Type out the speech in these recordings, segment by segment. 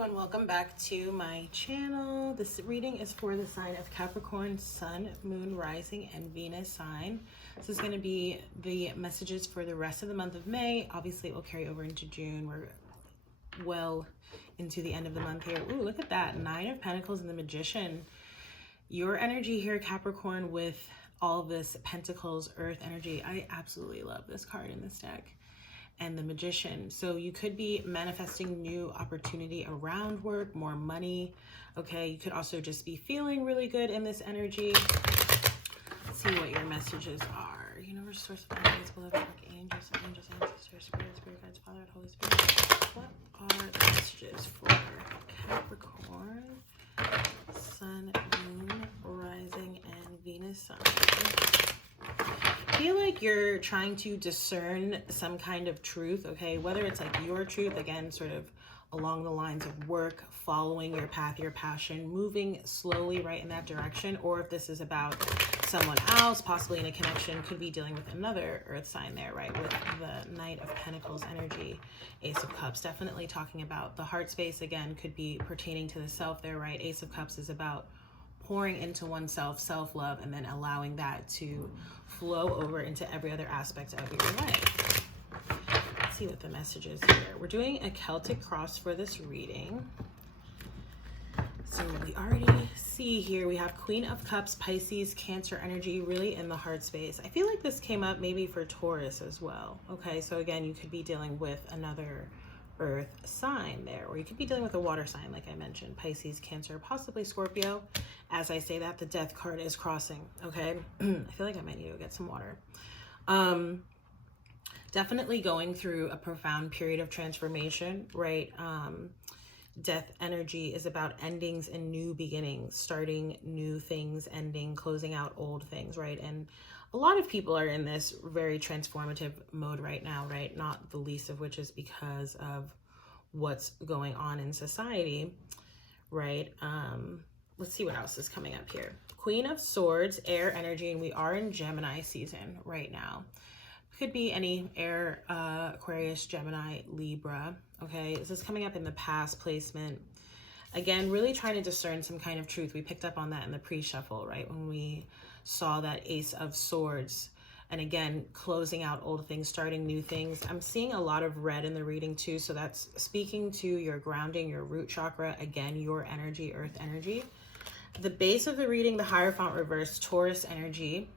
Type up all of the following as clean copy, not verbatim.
everyone, welcome back to my channel. This reading is for the sign of Capricorn, Sun, Moon, Rising, and Venus sign. This is going to be the messages for the rest of the month of May. Obviously, it will carry over into June. We're well into the end of the month here. Ooh, look at that. Knight of Pentacles and the Magician. Your energy here, Capricorn, with all this Pentacles, Earth energy. I absolutely love this card in this deck. And the Magician. So you could be manifesting new opportunity around work, more money. Okay, you could also just be feeling really good in this energy. Let's see what your messages are. Universe, source of guidance, beloved, angels, ancestors, spirit guides, Father, Holy Spirit. What are the messages for Capricorn, Sun, Moon, Rising, and Venus sign? I feel like you're trying to discern some kind of truth, okay? Whether it's like your truth, again, sort of along the lines of work, following your path, your passion, moving slowly right in that direction, or if this is about someone else, possibly in a connection, could be dealing with another earth sign there, right? With the Knight of Pentacles energy, Ace of Cups, definitely talking about the heart space, again, could be pertaining to the self there, right? Ace of Cups is about pouring into oneself, self-love, and then allowing that to flow over into every other aspect of your life. Let's see what the message is here. We're doing a Celtic cross for this reading. So we already see here, we have Queen of Cups, Pisces, Cancer energy, really in the heart space. I feel like this came up maybe for Taurus as well. Okay, so again, you could be dealing with another earth sign there, or you could be dealing with a water sign, like I mentioned, Pisces, Cancer, possibly Scorpio. As I say that, the death card is crossing. Okay. I feel like I might need to go get some water. Definitely going through a profound period of transformation, right? Death energy is about endings and new beginnings, starting new things, ending, closing out old things, right? And a lot of people are in this very transformative mode right now, right? Not the least of which is because of what's going on in society, right? Let's see what else is coming up here. Queen of Swords, air energy, and we are in Gemini season right now. Could be any air, Aquarius, Gemini, Libra. Okay, this is coming up in the past placement. Again, really trying to discern some kind of truth. We picked up on that in the pre-shuffle, right? When we saw that Ace of Swords. And again, closing out old things, starting new things. I'm seeing a lot of red in the reading too. So that's speaking to your grounding, your root chakra. Again, your energy, earth energy. The base of the reading, the Hierophant reverse, Taurus energy.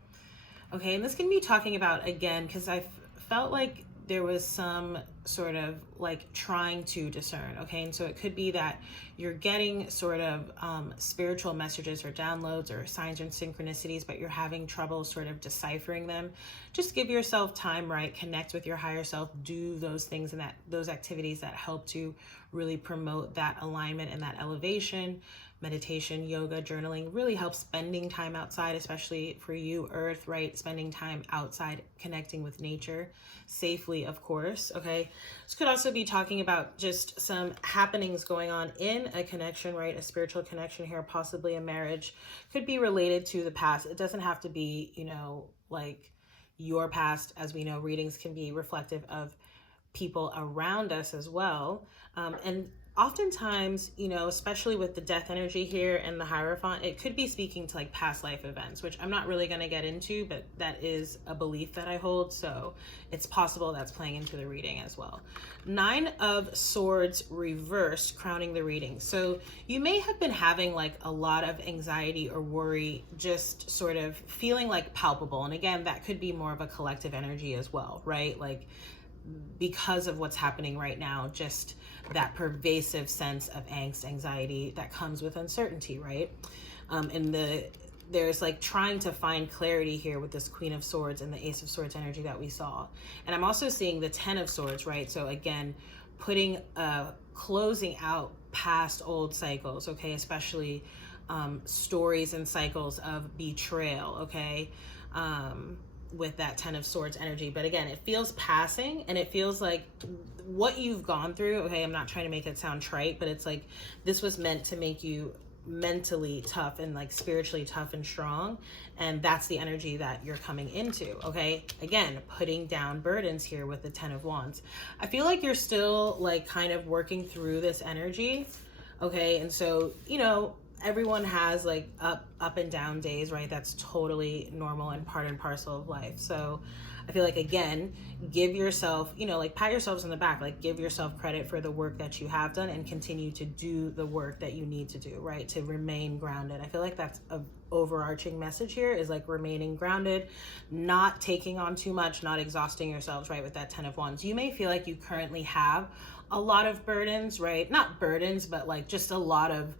Okay, and this can be talking about, again, because I felt like there was some sort of like trying to discern, okay? And so it could be that you're getting sort of spiritual messages or downloads or signs and synchronicities, but you're having trouble sort of deciphering them. Just give yourself time, right? Connect with your higher self, do those things and those activities that help to really promote that alignment and that elevation. Meditation, yoga, journaling really helps. Spending time outside, especially for you, Earth, right? Spending time outside, connecting with nature safely, of course. Okay. This could also be talking about just some happenings going on in a connection, right? A spiritual connection here, possibly a marriage. Could be related to the past. It doesn't have to be, like your past. As we know, readings can be reflective of people around us as well. And oftentimes, especially with the death energy here and the Hierophant, it could be speaking to like past life events, which I'm not really going to get into, but that is a belief that I hold. So it's possible that's playing into the reading as well. Nine of Swords reversed, crowning the reading. So you may have been having like a lot of anxiety or worry, just sort of feeling like palpable. And again, that could be more of a collective energy as well, right? Like because of what's happening right now, just that pervasive sense of angst, anxiety that comes with uncertainty, right? And there's like trying to find clarity here with this Queen of Swords and the Ace of Swords energy that we saw. And I'm also seeing the Ten of Swords, right? So again, closing out past old cycles, okay? Especially stories and cycles of betrayal, okay? With that Ten of Swords energy. But again, it feels passing, and it feels like what you've gone through, okay, I'm not trying to make it sound trite, but it's like this was meant to make you mentally tough and like spiritually tough and strong, and that's the energy that you're coming into. Okay, again, putting down burdens here with the Ten of Wands. I feel like you're still like kind of working through this energy. Okay, and so, everyone has like up and down days, right? That's totally normal and part and parcel of life. So I feel like, again, give yourself, like pat yourselves on the back, like give yourself credit for the work that you have done and continue to do the work that you need to do, right? To remain grounded. I feel like that's a overarching message here, is like remaining grounded, not taking on too much, not exhausting yourselves, right? With that 10 of Wands. You may feel like you currently have a lot of burdens, right? Not burdens, but like just a lot of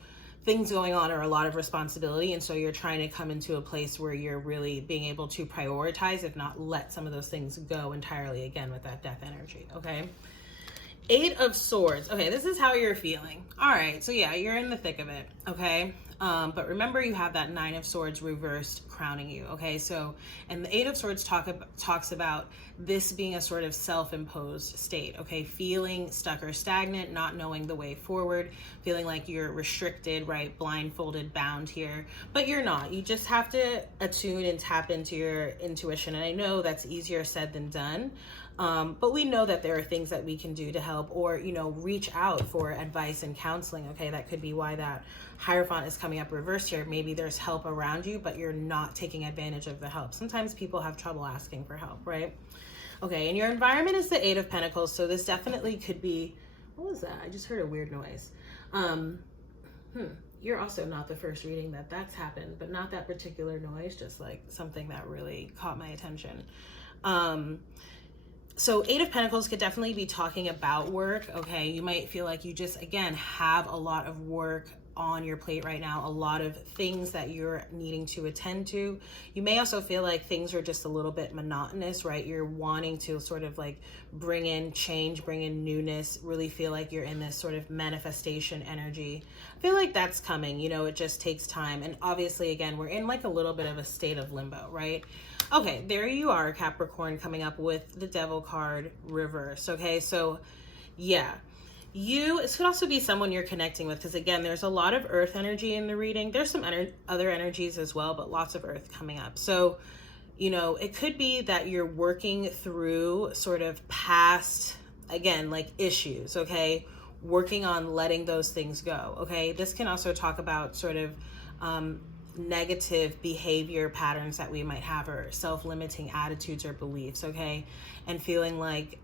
things going on or a lot of responsibility. And so you're trying to come into a place where you're really being able to prioritize, if not let some of those things go entirely, again, with that death energy. Okay. 8 of Swords. Okay, this is how you're feeling. All right, so yeah, you're in the thick of it. Okay. But remember, you have that 9 of Swords reversed crowning you. Okay, so, and the 8 of Swords talks about this being a sort of self-imposed state. Okay, feeling stuck or stagnant, not knowing the way forward, feeling like you're restricted, right? Blindfolded, bound here, but you're not. You just have to attune and tap into your intuition. And I know that's easier said than done. But we know that there are things that we can do to help, or, reach out for advice and counseling. Okay, that could be why that Hierophant is coming up reversed here. Maybe there's help around you, but you're not taking advantage of the help. Sometimes people have trouble asking for help, right? Okay, and your environment is the 8 of Pentacles. So this definitely could be, what was that? I just heard a weird noise. You're also not the first reading that's happened, but not that particular noise, just like something that really caught my attention. So 8 of Pentacles could definitely be talking about work. Okay, you might feel like you just, again, have a lot of work on your plate right now, a lot of things that you're needing to attend to. You may also feel like things are just a little bit monotonous, right? You're wanting to sort of like bring in change, bring in newness, really feel like you're in this sort of manifestation energy. I feel like that's coming, it just takes time. And obviously, again, we're in like a little bit of a state of limbo, right? Okay, there you are, Capricorn, coming up with the Devil card reverse. Okay, so yeah. This could also be someone you're connecting with, because again, there's a lot of earth energy in the reading. There's some other energies as well, but lots of earth coming up. So, it could be that you're working through sort of past, again, like issues, okay? Working on letting those things go, okay? This can also talk about sort of negative behavior patterns that we might have, or self-limiting attitudes or beliefs, okay? And feeling like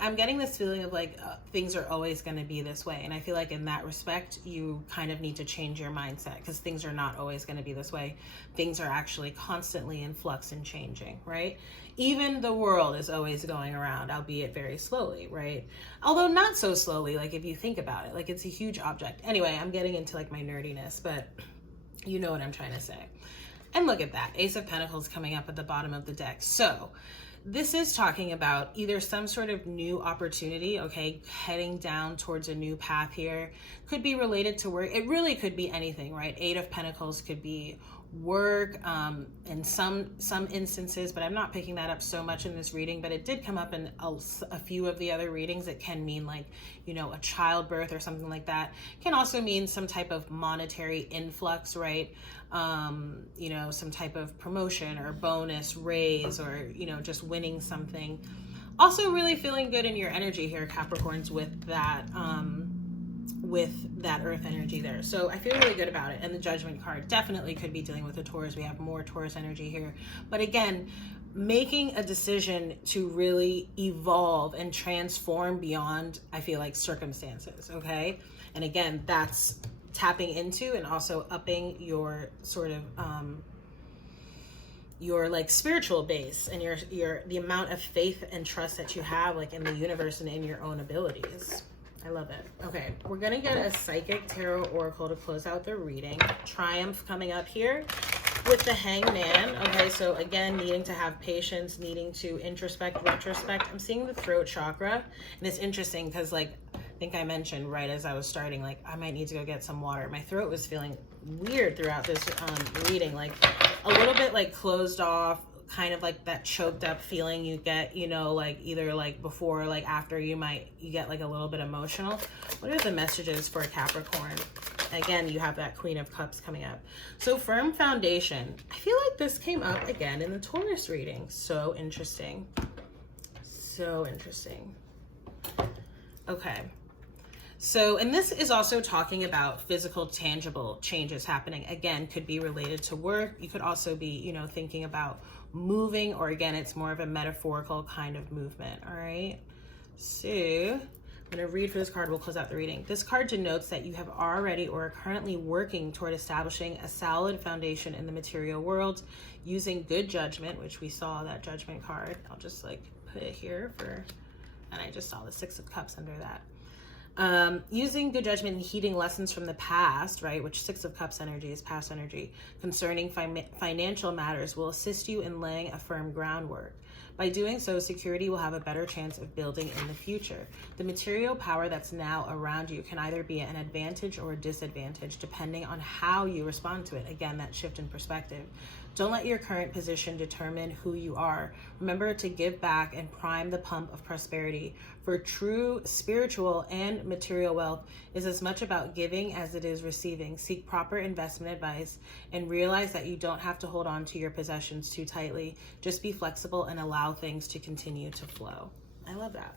I'm getting this feeling of like things are always going to be this way. And I feel like in that respect, you kind of need to change your mindset, because things are not always going to be this way. Things are actually constantly in flux and changing, right? Even the world is always going around, albeit very slowly, right? Although not so slowly, like if you think about it, like it's a huge object. Anyway, I'm getting into like my nerdiness, but you know what I'm trying to say. And look at that, Ace of Pentacles coming up at the bottom of the deck. So this is talking about either some sort of new opportunity, okay, heading down towards a new path here. Could be related to work. It really could be anything, right? 8 of Pentacles could be work in some instances, but I'm not picking that up so much in this reading, but it did come up in a few of the other readings. It can mean like, a childbirth or something like that. It can also mean some type of monetary influx, right? Some type of promotion or bonus raise, or, just winning something. Also really feeling good in your energy here, Capricorns, with that earth energy there. So I feel really good about it. And the Judgment card definitely could be dealing with a Taurus. We have more Taurus energy here. But again, making a decision to really evolve and transform beyond, I feel like, circumstances, okay? And again, that's tapping into and also upping your sort of your like spiritual base and the amount of faith and trust that you have like in the universe and in your own abilities. I love it. Okay, we're gonna get a Psychic Tarot Oracle to close out the reading. Triumph coming up here with the Hangman. Okay, so again, needing to have patience, needing to introspect, retrospect. I'm seeing the throat chakra, and it's interesting because like I think I mentioned right as I was starting, like I might need to go get some water. My throat was feeling weird throughout this reading, like a little bit like closed off, kind of like that choked up feeling you get, like either like before or like after you get like a little bit emotional. What are the messages for Capricorn? Again, you have that Queen of Cups coming up. So firm foundation. I feel like this came up again in the Taurus reading. So interesting. So interesting. Okay. So, and this is also talking about physical, tangible changes happening. Again, could be related to work. You could also be, you know, thinking about moving, or again, it's more of a metaphorical kind of movement. All right. So I'm going to read for this card. We'll close out the reading. This card denotes that you have already or are currently working toward establishing a solid foundation in the material world using good judgment, which we saw that Judgment card. I'll just like put it here for, and I just saw the Six of Cups under that. Using good judgment and heeding lessons from the past, right, which Six of Cups energy is past energy, concerning financial matters will assist you in laying a firm groundwork. By doing so, security will have a better chance of building in the future. The material power that's now around you can either be an advantage or a disadvantage, depending on how you respond to it. Again, that shift in perspective. Don't let your current position determine who you are. Remember to give back and prime the pump of prosperity. For true spiritual and material wealth is as much about giving as it is receiving. Seek proper investment advice and realize that you don't have to hold on to your possessions too tightly. Just be flexible and allow things to continue to flow. I love that.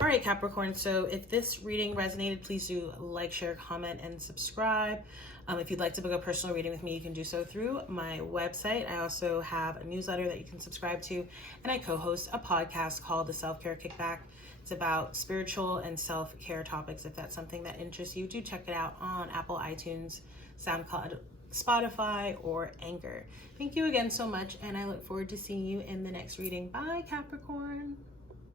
All right, Capricorn. So if this reading resonated, please do like, share, comment, and subscribe. If you'd like to book a personal reading with me, you can do so through my website. I also have a newsletter that you can subscribe to, and I co-host a podcast called The Self-Care Kickback. It's about spiritual and self-care topics. If that's something that interests you, do check it out on Apple, iTunes, SoundCloud, Spotify, or Anchor. Thank you again so much, and I look forward to seeing you in the next reading. Bye, Capricorn.